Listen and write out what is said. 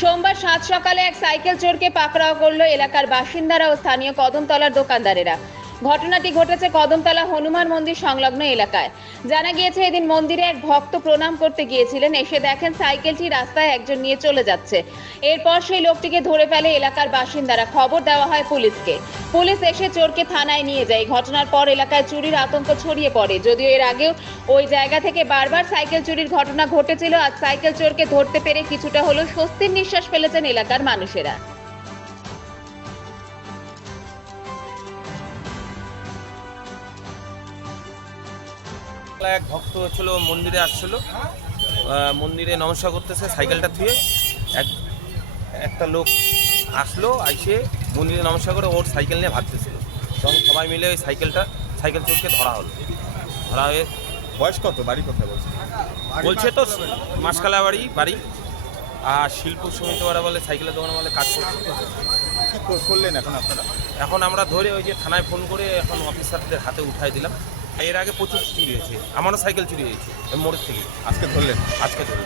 সোমবার সাত সকালে এক সাইকেল চোরকে পাকড়াও করল এলাকার বাসিন্দারা ও স্থানীয় কদমতলার দোকানদারেরা। ঘটনাটি ঘটেছে কদমতলা হনুমান মন্দির সংলগ্ন এলাকায়। জানা গিয়েছে, এদিন মন্দিরে এক ভক্ত প্রণাম করতে গিয়েছিলেন। এসে দেখেন সাইকেলটি রাস্তায় একজন নিয়ে চলে যাচ্ছে। এরপর সেই লোকটিকে ধরে ফেলে এলাকার বাসিন্দারা। খবর দেওয়া হয় পুলিশকে। পুলিশ এসে চোরকে থানায় নিয়ে যায়। ঘটনার পর এলাকায় চুরির আতঙ্ক ছড়িয়ে পড়ে। যদিও এর আগেও ওই জায়গা থেকে বারবার সাইকেল চুরির ঘটনা ঘটেছিল। আজ সাইকেল চোরকে ধরতে পেরে কিছুটা হলেও স্বস্তির নিঃশ্বাস ফেলেছেন এলাকার মানুষেরা। এক ভক্ত ছিল মন্দিরে আসছিল। মন্দিরে নমস্কার করতেছে সাইকেলটা থুয়ে এক একটা লোক আসলো আইসে মন্দিরে নমস্কার করে ওর সাইকেল নিয়ে ভাগতেছিল। তখন সবাই মিলে ওই সাইকেলটা সাইকেল চোরকে ধরা হলো। ধরা হয়ে বয়স কত? বাড়ি কোথায় বলছে? বলছে তো মাসকালা বাড়ি বাড়ি। আর শিল্প সমিতি ওরা বলে সাইকেলের দোকানে বলে কাজ করছে। কি কর- করলেন এখন আপনারা? এখন আমরা ধরে ওই যে থানায় ফোন করে এখন অফিসারদের হাতে উঠাই দিলাম। এর আগে প্রচুর চুরি হয়েছে আমারও সাইকেল চুরি হয়েছে মোড় মোড়ের থেকে। আজকে ধরলেন? আজকে ধরে